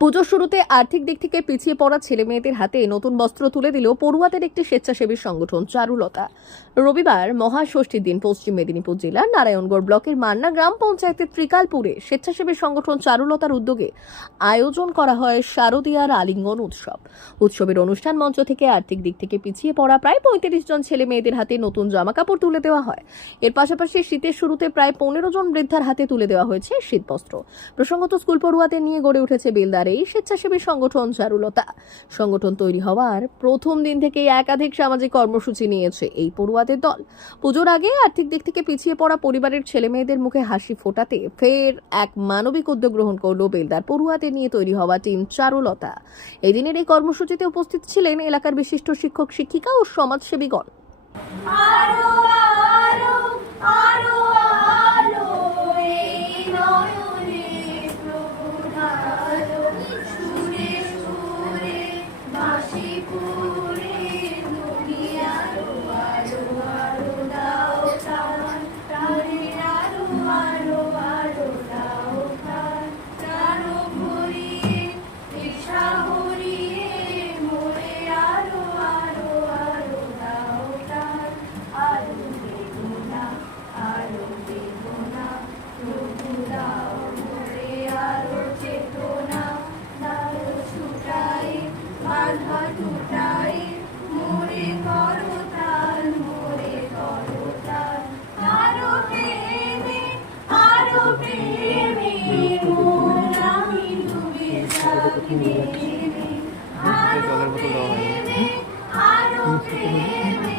পুজোর শুরুতে আর্থিক দিক থেকে পিছিয়ে পড়া ছেলে মেয়েদের হাতে নতুন বস্ত্র তুলে দিল পড়ুয়াদের একটি স্বেচ্ছাসেবী সংগঠন, চারুলতা। রবিবার মহাষষ্ঠীর দিন পশ্চিম মেদিনীপুর জেলার নারায়ণগড় ব্লকের মান্না গ্রাম পঞ্চায়েতের ত্রিকালপুরে স্বেচ্ছাসেবী সংগঠন চারুলতার উদ্যোগে আয়োজন করা হয় শারদীয়ার আলিঙ্গন উৎসব। উৎসবের অনুষ্ঠান মঞ্চ থেকে আর্থিক দিক থেকে পিছিয়ে পড়া প্রায় পঁয়ত্রিশ জন ছেলে মেয়েদের হাতে নতুন জামাকাপড় তুলে দেওয়া হয়। এর পাশাপাশি শীতের শুরুতে প্রায় পনেরো জন বৃদ্ধার হাতে তুলে দেওয়া হয়েছে শীতবস্ত্র। প্রসঙ্গত স্কুল পড়ুয়াদের নিয়ে গড়ে উঠেছে বেলদার এই স্বেচ্ছাসেবী সংগঠন চারুলতা সংগঠন তৈরি হওয়ার প্রথম দিন থেকেই একাধিক সামাজিক কর্মসূচি নিয়েছে এই পড়ুয়াদের দল। পুজোর আগে আর্থিক দিক থেকে পিছিয়ে পড়া পরিবারের ছেলে মেয়েদের মুখে হাসি ফোটাতে ফের এক মানবিক উদ্যোগ গ্রহণ করল বেলদার পড়ুয়াদের নিয়ে তৈরি হওয়া টিম চারুলতা এই দিনের এই কর্মসূচিতে উপস্থিত ছিলেন এলাকার বিশিষ্ট শিক্ষক, শিক্ষিকা ও সমাজসেবীগণ থাকবে আরও প্রেমে আরও প্রেমে